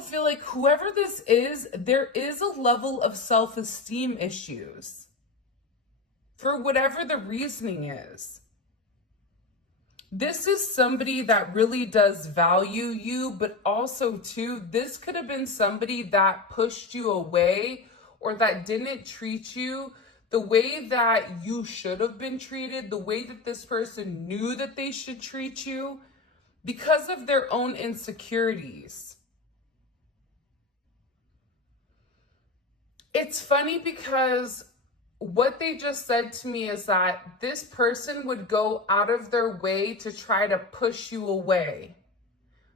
also feel like whoever this is, there is a level of self-esteem issues for whatever the reasoning is. This is somebody that really does value you, but also too, this could have been somebody that pushed you away or that didn't treat you the way that you should have been treated, the way that this person knew that they should treat you because of their own insecurities. It's funny because what they just said to me is that this person would go out of their way to try to push you away,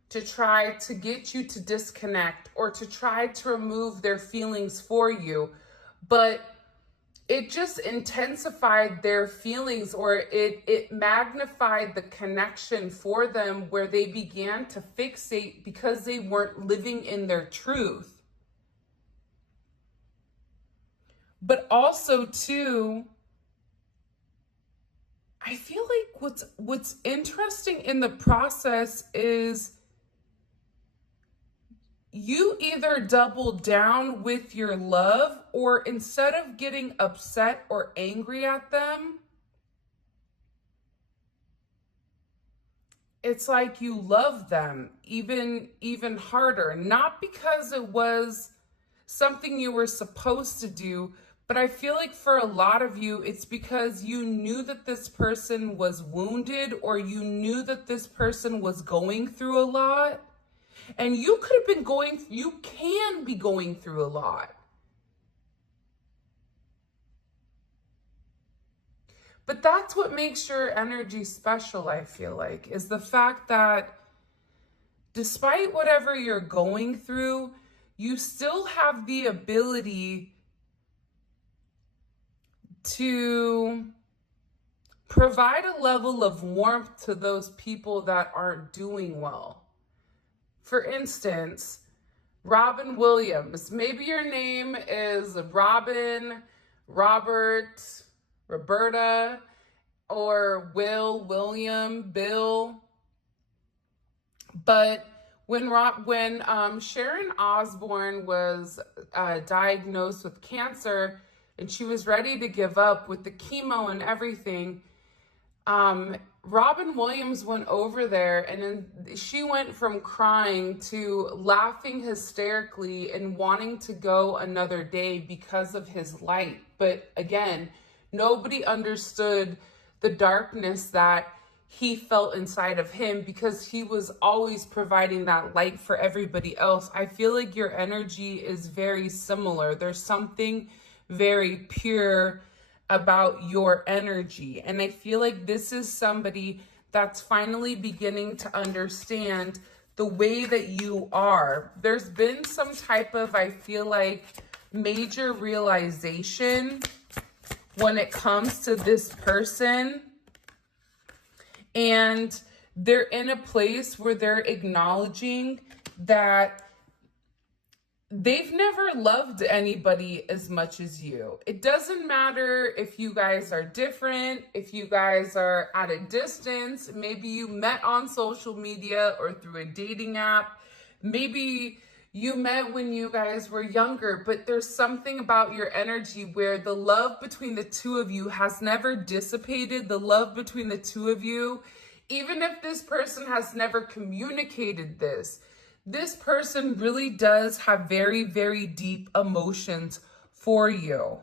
to try to get you to disconnect, or to try to remove their feelings for you. But it just intensified their feelings, or it magnified the connection for them, where they began to fixate because they weren't living in their truth. But also too, I feel like what's interesting in the process is you either double down with your love, or instead of getting upset or angry at them, it's like you love them even harder. Not because it was something you were supposed to do, but I feel like for a lot of you, it's because you knew that this person was wounded, or you knew that this person was going through a lot. And you can be going through a lot. But that's what makes your energy special, I feel like, is the fact that despite whatever you're going through, you still have the ability to provide a level of warmth to those people that aren't doing well. For instance, Robin Williams. Maybe your name is Robin, Robert, Roberta, or Will, William, Bill. But when Sharon Osbourne was diagnosed with cancer, and she was ready to give up with the chemo and everything, Robin Williams went over there, and then she went from crying to laughing hysterically and wanting to go another day because of his light. But again, nobody understood the darkness that he felt inside of him, because he was always providing that light for everybody else. I feel like your energy is very similar. There's something very pure about your energy. And I feel like this is somebody that's finally beginning to understand the way that you are. There's been some type of, I feel like, major realization when it comes to this person. And they're in a place where they're acknowledging that they've never loved anybody as much as you. It doesn't matter if you guys are different, if you guys are at a distance, maybe you met on social media or through a dating app, maybe you met when you guys were younger, but there's something about your energy where the love between the two of you has never dissipated. The love between the two of you, even if this person has never communicated this person really does have very, very deep emotions for you.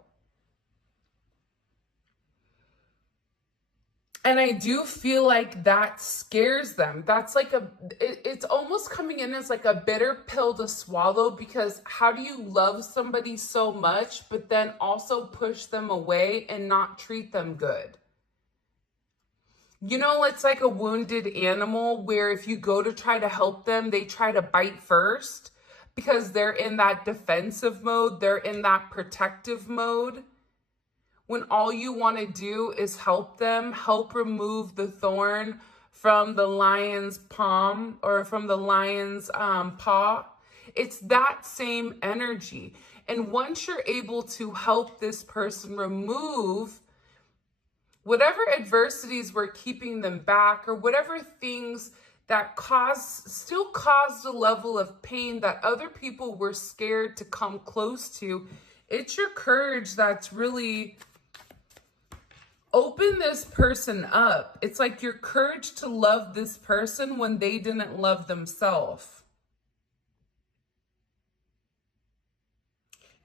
And I do feel like that scares them. That's like it's almost coming in as like a bitter pill to swallow, because how do you love somebody so much, but then also push them away and not treat them good? You know, it's like a wounded animal where if you go to try to help them, they try to bite first because they're in that defensive mode. They're in that protective mode. When all you want to do is help them, help remove the thorn from the lion's palm or from the lion's paw. It's that same energy. And once you're able to help this person remove whatever adversities were keeping them back, or whatever things that still caused a level of pain that other people were scared to come close to. It's your courage that's really opened this person up. It's like your courage to love this person when they didn't love themselves.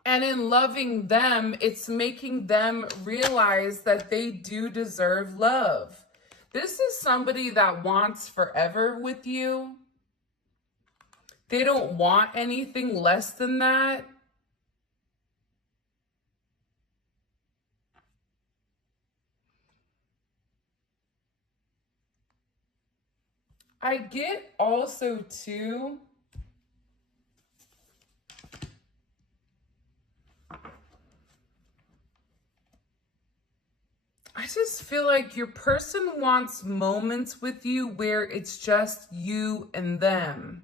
And in loving them, it's making them realize that they do deserve love. This is somebody that wants forever with you. They don't want anything less than that. I get also too, I just feel like your person wants moments with you where it's just you and them,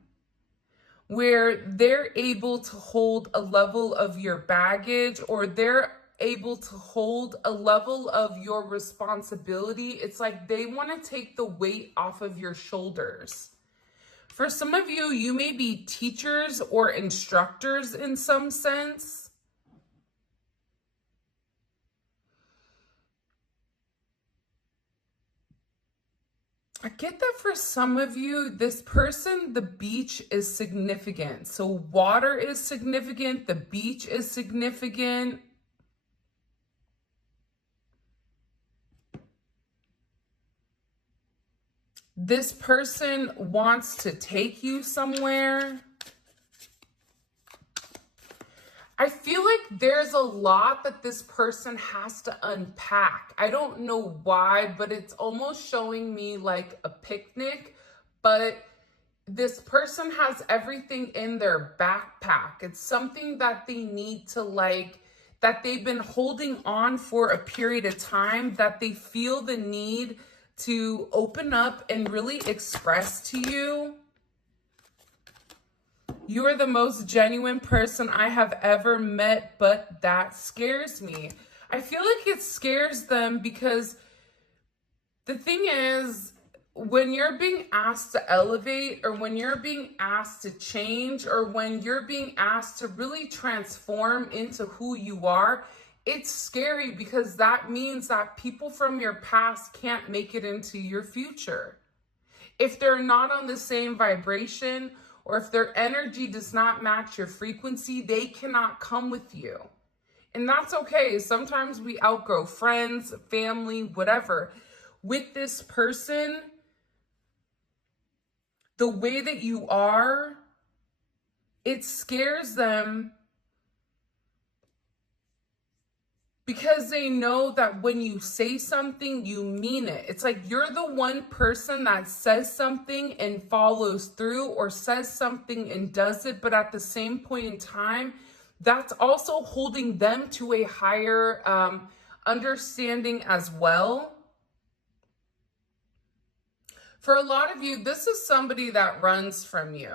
where they're able to hold a level of your baggage, or they're able to hold a level of your responsibility. It's like they want to take the weight off of your shoulders. For some of you, you may be teachers or instructors in some sense. I get that for some of you, this person, the beach is significant. So water is significant, the beach is significant. This person wants to take you somewhere. I feel like there's a lot that this person has to unpack. I don't know why, but it's almost showing me like a picnic, but this person has everything in their backpack. It's something that they need to that they've been holding on for a period of time, that they feel the need to open up and really express to you. You are the most genuine person I have ever met, but that scares me. I feel like it scares them because the thing is, when you're being asked to elevate, or when you're being asked to change, or when you're being asked to really transform into who you are, it's scary because that means that people from your past can't make it into your future. If they're not on the same vibration, or if their energy does not match your frequency, they cannot come with you. And that's okay. Sometimes we outgrow friends, family, whatever. With this person, the way that you are, it scares them because they know that when you say something, you mean it. It's like you're the one person that says something and follows through, or says something and does it, but at the same point in time, that's also holding them to a higher understanding as well. For a lot of you, this is somebody that runs from you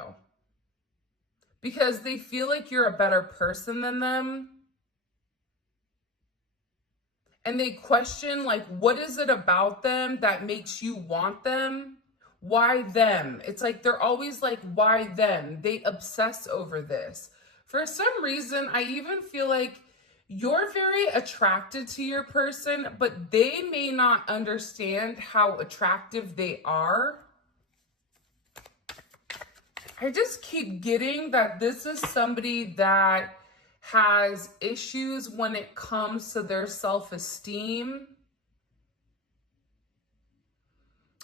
because they feel like you're a better person than them. And they question, like, what is it about them that makes you want them? Why them? It's like they're always like, why them? They obsess over this. For some reason, I even feel like you're very attracted to your person, but they may not understand how attractive they are. I just keep getting that this is somebody that has issues when it comes to their self-esteem.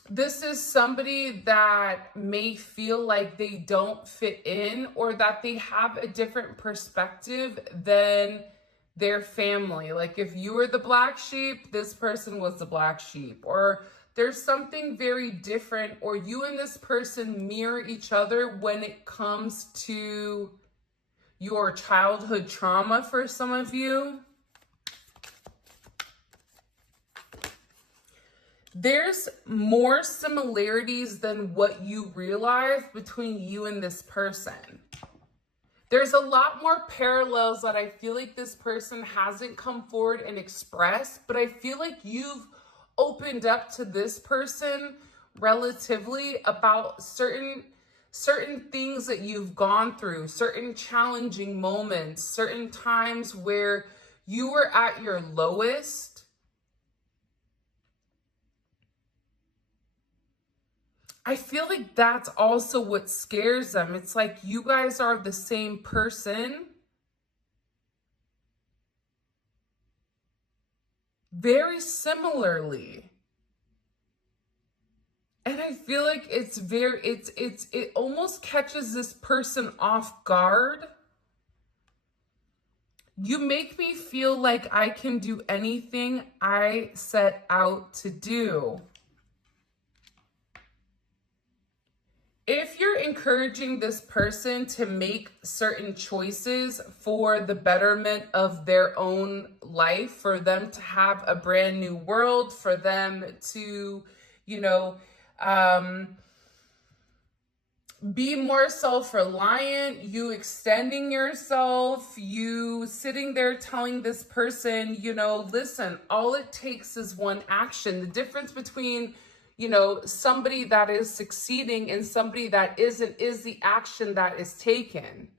This is somebody that may feel like they don't fit in, or that they have a different perspective than their family. Like if you were the black sheep, this person was the black sheep, or there's something very different, or you and this person mirror each other when it comes to your childhood trauma. For some of you, there's more similarities than what you realize between you and this person. There's a lot more parallels that I feel like this person hasn't come forward and expressed, but I feel like you've opened up to this person relatively about certain things that you've gone through, certain challenging moments, certain times where you were at your lowest. I feel like that's also what scares them. It's like you guys are the same person, very similarly. And I feel like it almost catches this person off guard. You make me feel like I can do anything I set out to do. If you're encouraging this person to make certain choices for the betterment of their own life, for them to have a brand new world, for them to, be more self-reliant, you extending yourself, you sitting there telling this person, listen, all it takes is one action. The difference between, somebody that is succeeding and somebody that isn't is the action that is taken.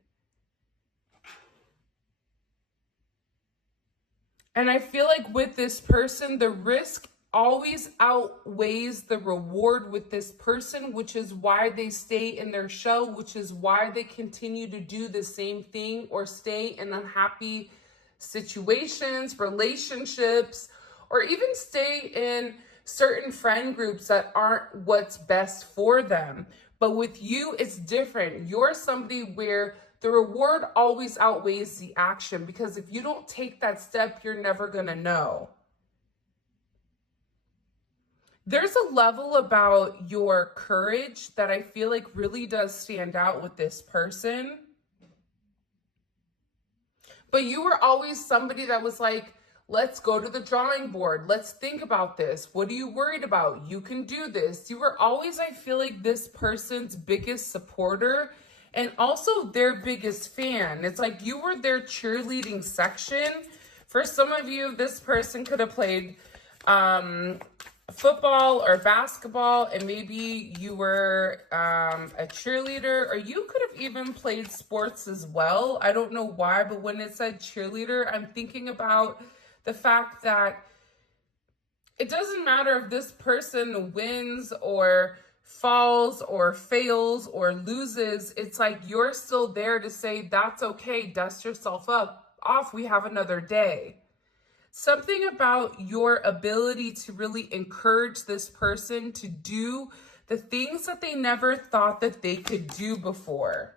And I feel like with this person, the risk always outweighs the reward with this person, which is why they stay in their shell, which is why they continue to do the same thing or stay in unhappy situations, relationships, or even stay in certain friend groups that aren't what's best for them. But with you, it's different. You're somebody where the reward always outweighs the action, because if you don't take that step, you're never going to know. There's a level about your courage that I feel like really does stand out with this person. But you were always somebody that was like, let's go to the drawing board. Let's think about this. What are you worried about? You can do this. You were always, I feel like, this person's biggest supporter and also their biggest fan. It's like you were their cheerleading section. For some of you, this person could have played football or basketball, and maybe you were a cheerleader, or you could have even played sports as well. I don't know why, but when it said cheerleader, I'm thinking about the fact that it doesn't matter if this person wins or falls or fails or loses. It's like you're still there to say, that's okay, dust yourself off, we have another day. Something about your ability to really encourage this person to do the things that they never thought that they could do before.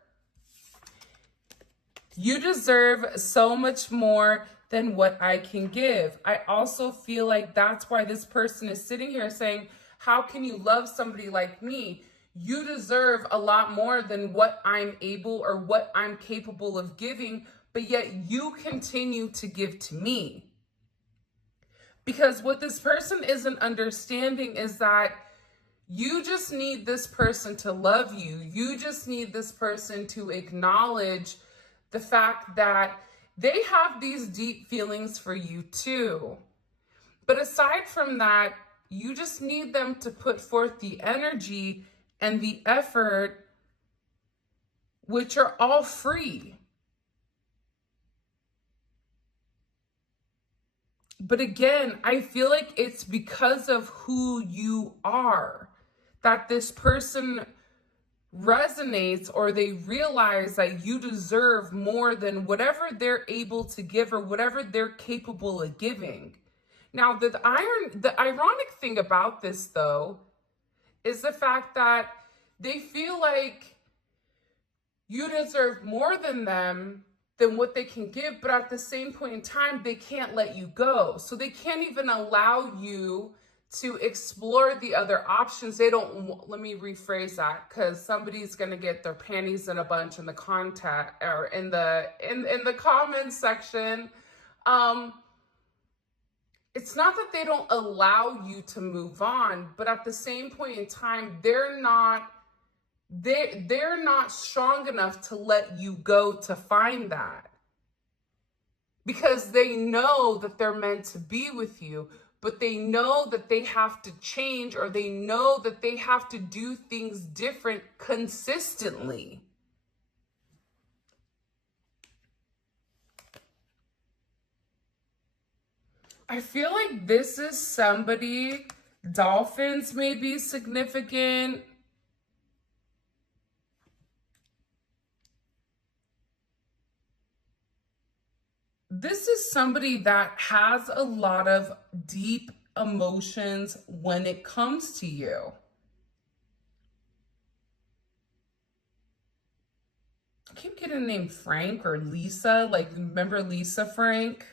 You deserve so much more than what I can give. I also feel like that's why this person is sitting here saying, how can you love somebody like me? You deserve a lot more than what I'm able or what I'm capable of giving, but yet you continue to give to me. Because what this person isn't understanding is that you just need this person to love you. You just need this person to acknowledge the fact that they have these deep feelings for you too. But aside from that, you just need them to put forth the energy and the effort, which are all free. But again, I feel like it's because of who you are that this person resonates, or they realize that you deserve more than whatever they're able to give or whatever they're capable of giving. Now, the ironic thing about this, though, is the fact that they feel like you deserve more than them, than what they can give, but at the same point in time, they can't let you go. So they can't even allow you to explore the other options. They don't, let me rephrase that, because somebody's gonna get their panties in a bunch in the contact or in the comments section. It's not that they don't allow you to move on, but at the same point in time, they're not strong enough to let you go to find that, because they know that they're meant to be with you, but they know that they have to change, or they know that they have to do things different consistently. I feel like this is somebody, dolphins may be significant. This is somebody that has a lot of deep emotions when it comes to you. I keep getting the name Frank or Lisa, like, remember Lisa Frank?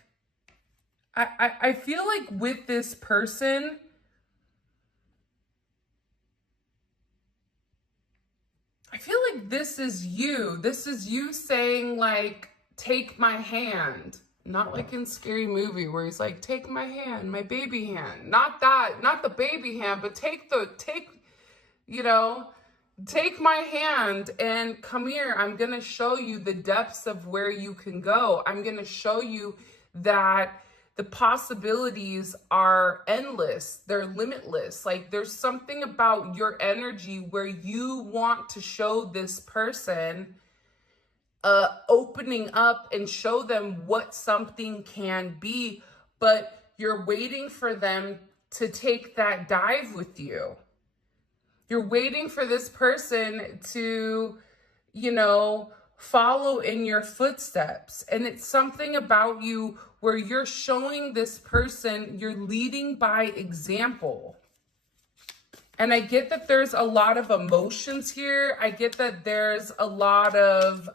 I feel like with this person, I feel like this is you. This is you saying, like, take my hand. Not like in Scary Movie where he's like, take my hand, my baby hand. Not that, not the baby hand, but take my hand and come here. I'm going to show you the depths of where you can go. I'm going to show you that the possibilities are endless. They're limitless. Like, there's something about your energy where you want to show this person opening up and show them what something can be, but you're waiting for them to take that dive with you. You're waiting for this person to, follow in your footsteps. And it's something about you where you're showing this person, you're leading by example. And I get that there's a lot of emotions here. I get that there's a lot of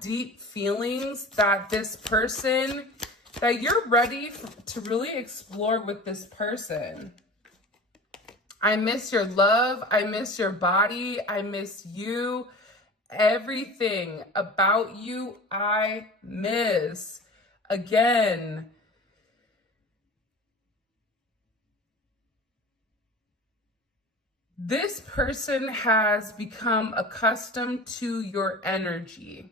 deep feelings that this person, that you're ready to really explore with this person. I miss your love. I miss your body. I miss you. Everything about you, I miss. Again, this person has become accustomed to your energy.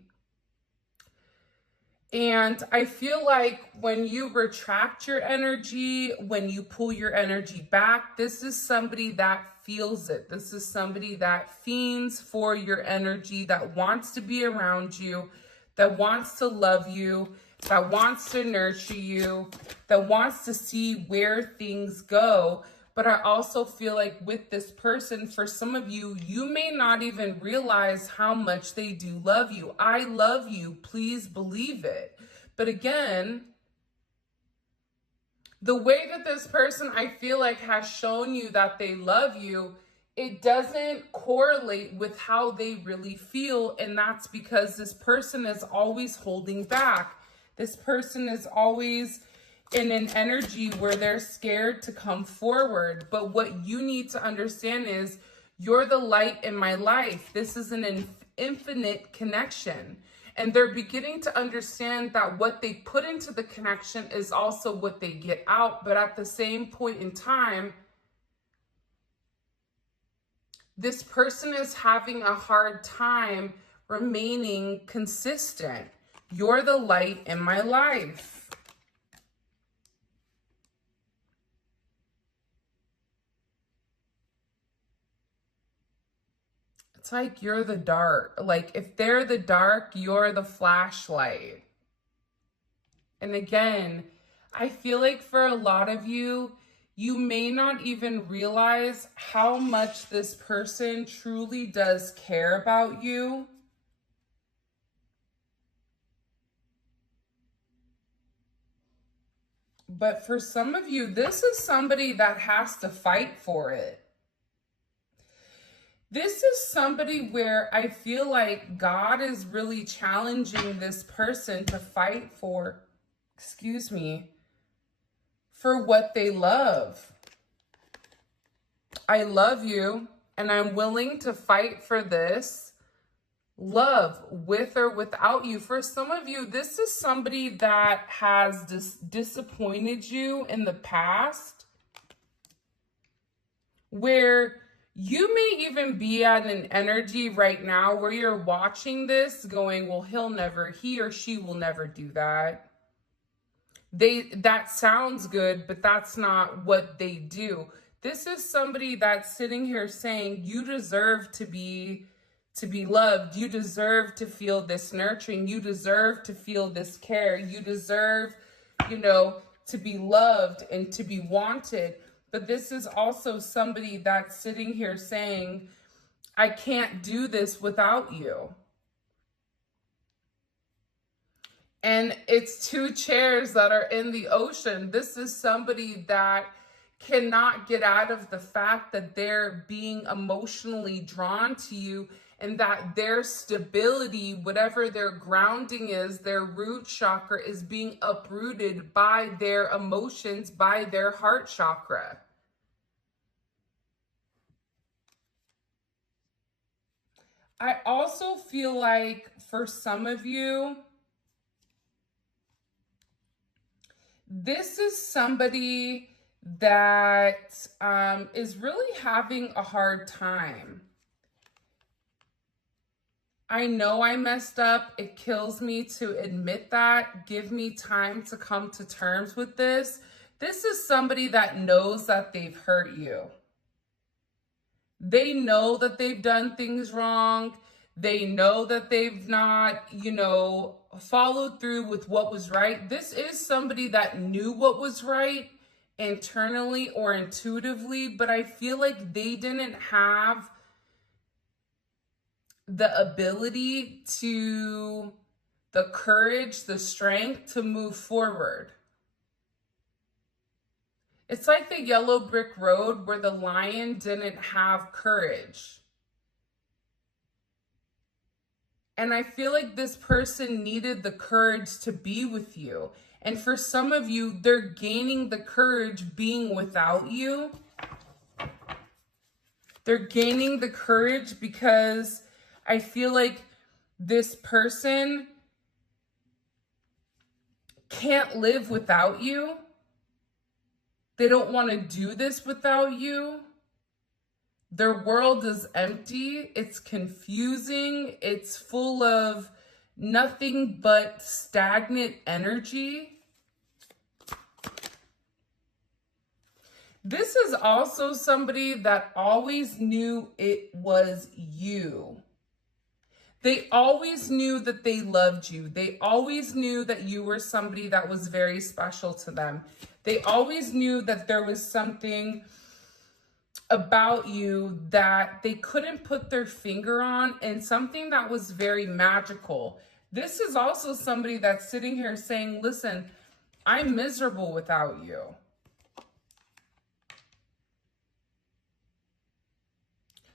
And I feel like when you retract your energy, when you pull your energy back, this is somebody that feels it. This is somebody that fiends for your energy, that wants to be around you, that wants to love you, that wants to nurture you, that wants to see where things go. But I also feel like with this person, for some of you, you may not even realize how much they do love you. I love you. Please believe it. But again, the way that this person, I feel like, has shown you that they love you, it doesn't correlate with how they really feel. And that's because this person is always holding back. This person is always in an energy where they're scared to come forward. But what you need to understand is you're the light in my life. This is an infinite connection. And they're beginning to understand that what they put into the connection is also what they get out. But at the same point in time, this person is having a hard time remaining consistent. You're the light in my life. It's like you're the dark. Like, if they're the dark, you're the flashlight. And again, I feel like for a lot of you, you may not even realize how much this person truly does care about you. But for some of you, this is somebody that has to fight for it. This is somebody where I feel like God is really challenging this person to fight for, for what they love. I love you, and I'm willing to fight for this love with or without you. For some of you, this is somebody that has disappointed you in the past, where you may even be at an energy right now where you're watching this going, well, he or she will never do that. that sounds good, but that's not what they do. This is somebody that's sitting here saying you deserve to be loved. You deserve to feel this nurturing. You deserve to feel this care. You deserve, to be loved and to be wanted. But this is also somebody that's sitting here saying, I can't do this without you. And it's two chairs that are in the ocean. This is somebody that cannot get out of the fact that they're being emotionally drawn to you, and that their stability, whatever their grounding is, their root chakra, is being uprooted by their emotions, by their heart chakra. I also feel like for some of you, this is somebody that is really having a hard time. I know I messed up. It kills me to admit that. Give me time to come to terms with this. This is somebody that knows that they've hurt you. They know that they've done things wrong. They know that they've not, followed through with what was right. This is somebody that knew what was right internally or intuitively, but I feel like they didn't have the ability the courage, the strength to move forward. It's like the yellow brick road where the lion didn't have courage. And I feel like this person needed the courage to be with you. And for some of you, they're gaining the courage being without you. They're gaining the courage because I feel like this person can't live without you. They don't want to do this without you. Their world is empty. It's confusing. It's full of nothing but stagnant energy. This is also somebody that always knew it was you. They always knew that they loved you. They always knew that you were somebody that was very special to them. They always knew that there was something about you that they couldn't put their finger on, and something that was very magical. This is also somebody that's sitting here saying, listen, I'm miserable without you.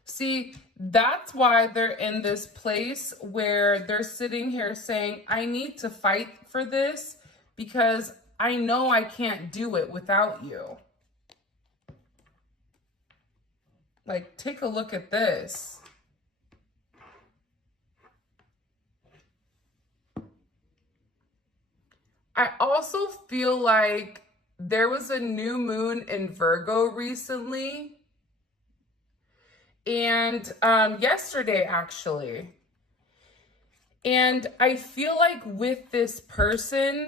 See, that's why they're in this place where they're sitting here saying, I need to fight for this because I know I can't do it without you. Like, take a look at this. I also feel like there was a new moon in Virgo recently. And yesterday, actually. And I feel like with this person,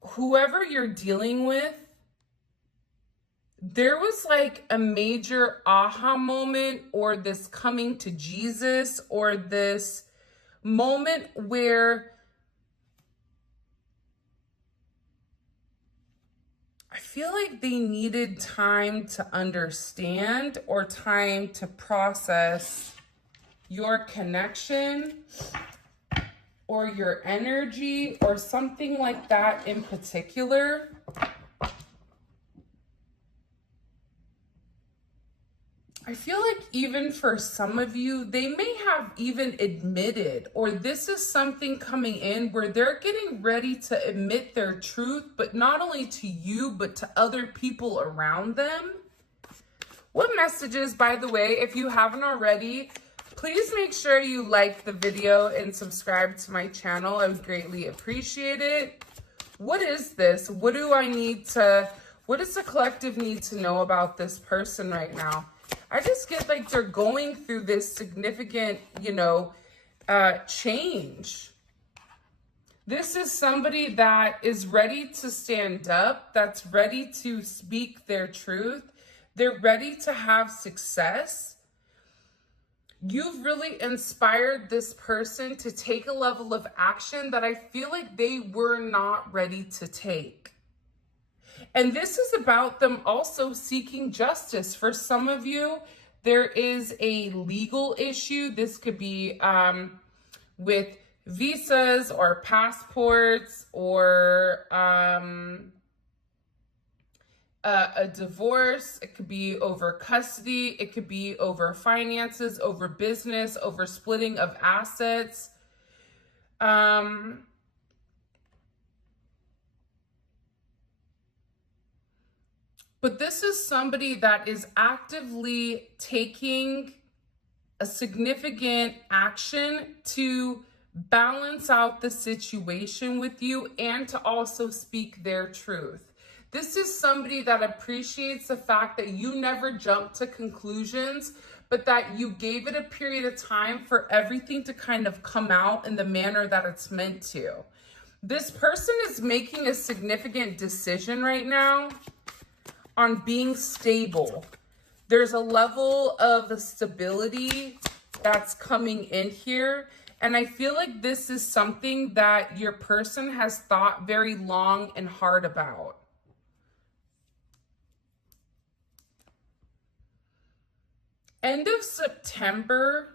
whoever you're dealing with, there was like a major aha moment, or this coming to Jesus, or this moment where I feel like they needed time to understand, or time to process your connection or your energy or something like that in particular. I feel like even for some of you, they may have even admitted, or this is something coming in where they're getting ready to admit their truth, but not only to you, but to other people around them. What messages, by the way, if you haven't already, please make sure you like the video and subscribe to my channel. I would greatly appreciate it. What is this? What does the collective need to know about this person right now? I just get like they're going through this significant, change. This is somebody that is ready to stand up, that's ready to speak their truth. They're ready to have success. You've really inspired this person to take a level of action that I feel like they were not ready to take. And this is about them also seeking justice. For some of you, there is a legal issue. This could be with visas or passports or a divorce. It could be over custody. It could be over finances, over business, over splitting of assets. But this is somebody that is actively taking a significant action to balance out the situation with you and to also speak their truth. This is somebody that appreciates the fact that you never jumped to conclusions, but that you gave it a period of time for everything to kind of come out in the manner that it's meant to. This person is making a significant decision right now on being stable. There's a level of stability that's coming in here. And I feel like this is something that your person has thought very long and hard about. End of September,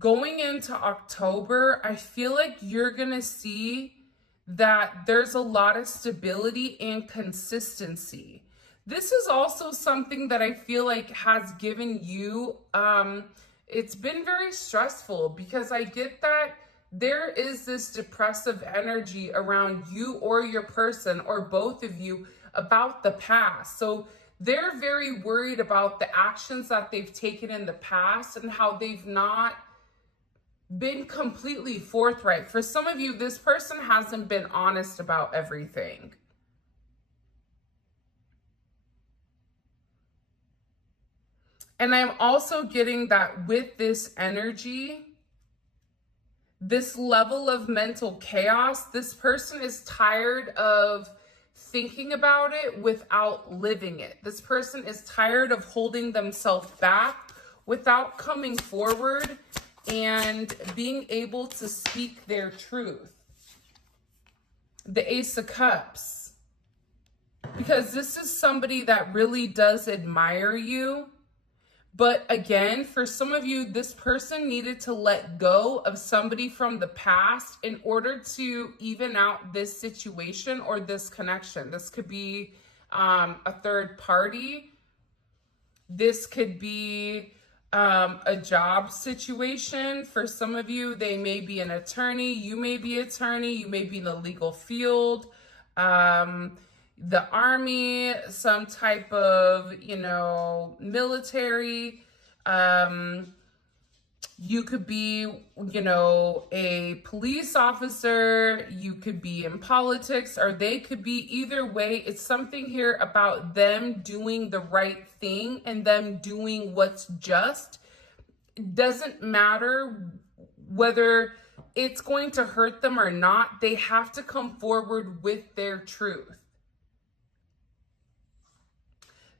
going into October, I feel like you're gonna see that there's a lot of stability and consistency. This is also something that I feel like has given you, it's been very stressful, because I get that there is this depressive energy around you or your person or both of you about the past. So they're very worried about the actions that they've taken in the past and how they've not been completely forthright. For some of you, this person hasn't been honest about everything. And I'm also getting that with this energy, this level of mental chaos, this person is tired of thinking about it without living it. This person is tired of holding themselves back without coming forward and being able to speak their truth. The Ace of Cups. Because this is somebody that really does admire you. But again, for some of you, this person needed to let go of somebody from the past in order to even out this situation or this connection. This could be a third party. This could be a job situation. For some of you, they may be an attorney. You may be an attorney. You may be in the legal field. The army, some type of, military. You could be, a police officer. You could be in politics, or they could be either way. It's something here about them doing the right thing and them doing what's just. It doesn't matter whether it's going to hurt them or not. They have to come forward with their truth.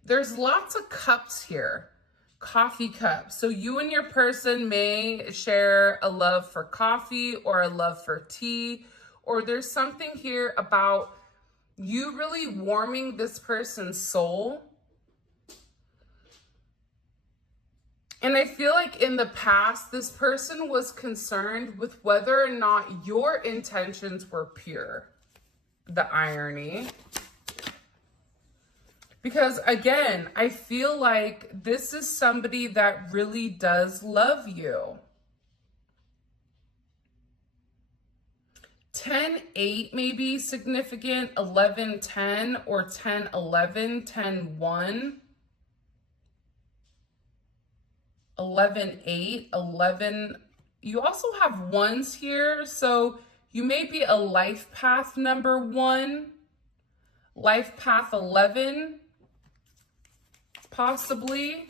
There's lots of cups here, coffee cups. So you and your person may share a love for coffee or a love for tea, or there's something here about you really warming this person's soul. And I feel like in the past, this person was concerned with whether or not your intentions were pure. The irony. Because again, I feel like this is somebody that really does love you. 10-8 may be significant, 11-10 or 10-11, 10-1. 11-8, 11. You also have ones here. So you may be a life path number 1, life path 11. Possibly.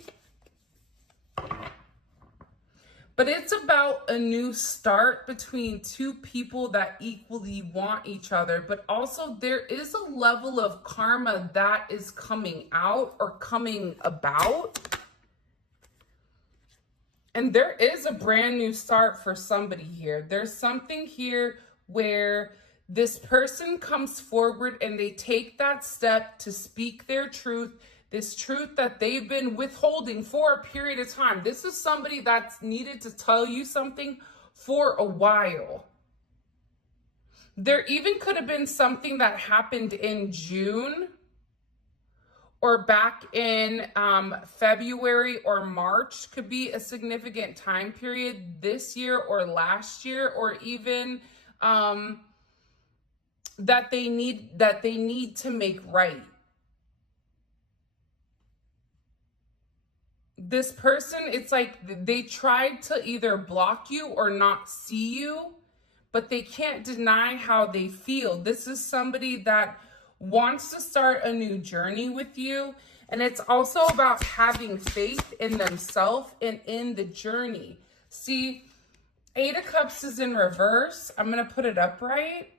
But it's about a new start between two people that equally want each other. But also there is a level of karma that is coming out or coming about. And there is a brand new start for somebody here. There's something here where this person comes forward and they take that step to speak their truth, this truth that they've been withholding for a period of time. This is somebody that's needed to tell you something for a while. There even could have been something that happened in June or back in February or March, could be a significant time period this year or last year, or even that they need to make right. This person, it's like they tried to either block you or not see you, but they can't deny how they feel. This is somebody that wants to start a new journey with you. And it's also about having faith in themselves and in the journey. See, 8 of Cups is in reverse. I'm going to put it upright.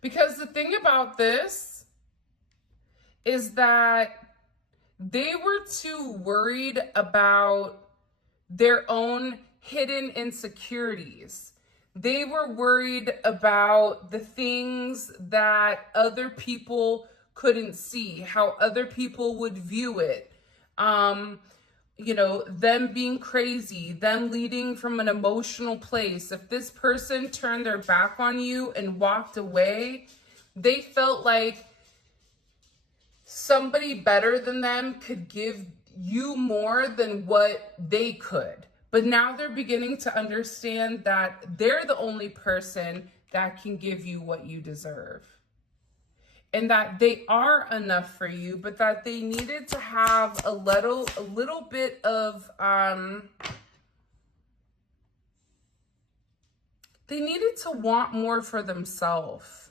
Because the thing about this is that they were too worried about their own hidden insecurities. They were worried about the things that other people couldn't see, how other people would view it. You know, them being crazy, them leading from an emotional place. If this person turned their back on you and walked away, they felt like somebody better than them could give you more than what they could. But now they're beginning to understand that they're the only person that can give you what you deserve. And that they are enough for you, but that they needed to have a little bit of, they needed to want more for themselves.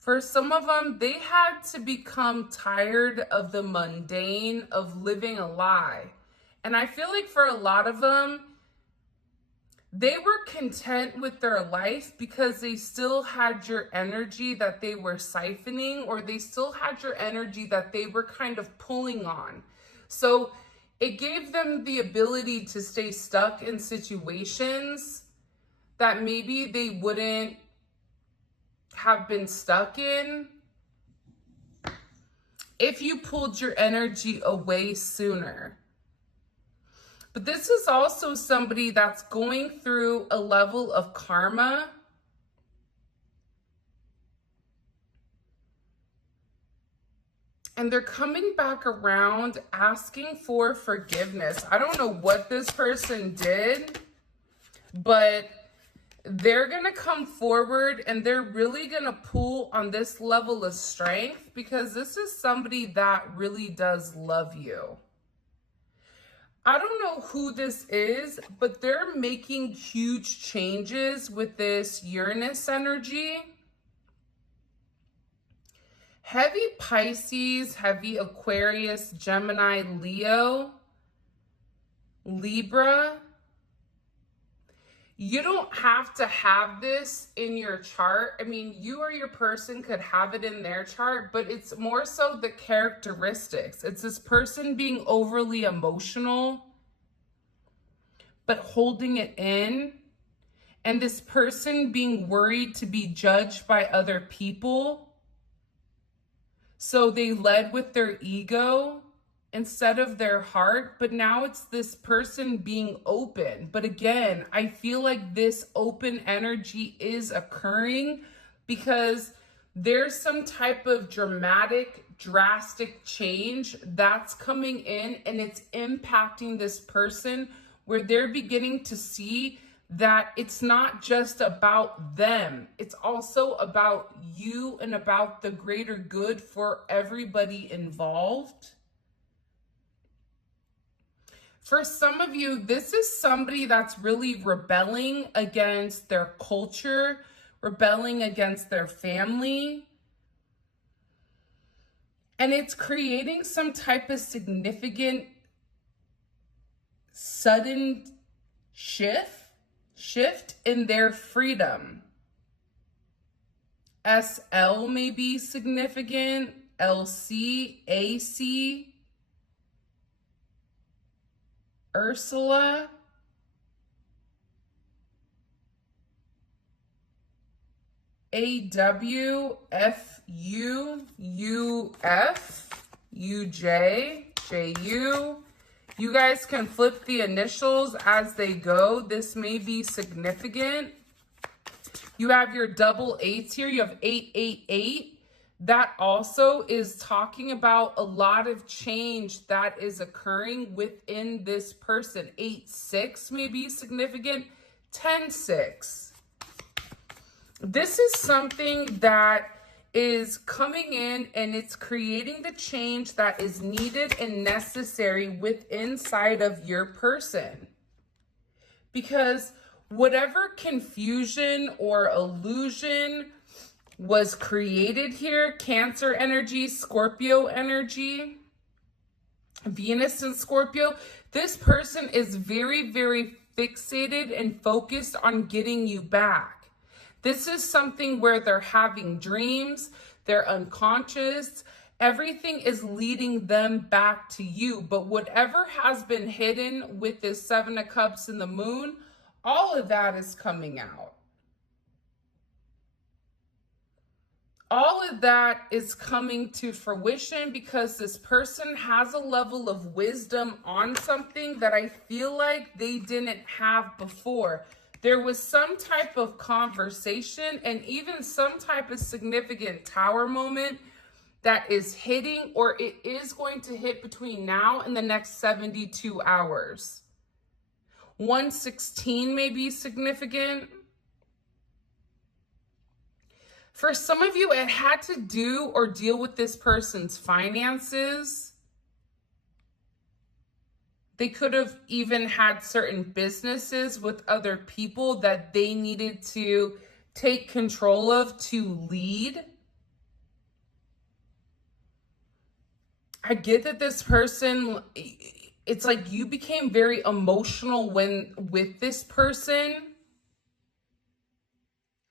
For some of them, they had to become tired of the mundane, of living a lie. And I feel like for a lot of them, they were content with their life because they still had your energy that they were siphoning, or they still had your energy that they were kind of pulling on. So it gave them the ability to stay stuck in situations that maybe they wouldn't have been stuck in if you pulled your energy away sooner. But this is also somebody that's going through a level of karma. And they're coming back around asking for forgiveness. I don't know what this person did, but they're going to come forward and they're really going to pull on this level of strength, because this is somebody that really does love you. I don't know who this is, but they're making huge changes with this Uranus energy. Heavy Pisces, heavy Aquarius, Gemini, Leo, Libra. You don't have to have this in your chart. I mean, you or your person could have it in their chart, but it's more so the characteristics. It's this person being overly emotional, but holding it in. And this person being worried to be judged by other people. So they led with their ego instead of their heart, but now it's this person being open. But again, I feel like this open energy is occurring because there's some type of drastic change that's coming in, and it's impacting this person where they're beginning to see that it's not just about them. It's also about you and about the greater good for everybody involved. For some of you, this is somebody that's really rebelling against their culture, rebelling against their family. And it's creating some type of significant sudden shift in their freedom. SL may be significant, LC, AC, Ursula, AW, FU, UF, UJ, JU. You guys can flip the initials as they go. This may be significant. You have your double eights here. You have 888. That also is talking about a lot of change that is occurring within this person. 8-6 may be significant. 10-6. This is something that is coming in and it's creating the change that is needed and necessary within inside of your person. Because whatever confusion or illusion was created here, Cancer energy, Scorpio energy, Venus and Scorpio, this person is very, very fixated and focused on getting you back. This is something where they're having dreams, they're unconscious, everything is leading them back to you. But whatever has been hidden with this Seven of Cups and the Moon, all of that is coming out. All of that is coming to fruition because this person has a level of wisdom on something that I feel like they didn't have before. There was some type of conversation and even some type of significant tower moment that is hitting, or it is going to hit between now and the next 72 hours. 116 may be significant. For some of you, it had to do or deal with this person's finances. They could have even had certain businesses with other people that they needed to take control of to lead. I get that this person, it's like you became very emotional with this person.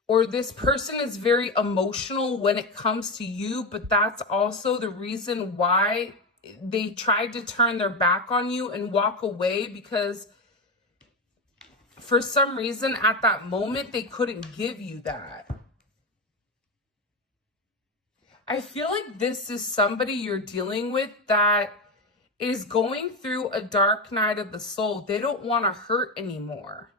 Or this person is very emotional when it comes to you, but that's also the reason why they tried to turn their back on you and walk away, because for some reason at that moment, they couldn't give you that. I feel like this is somebody you're dealing with that is going through a dark night of the soul. They don't want to hurt anymore.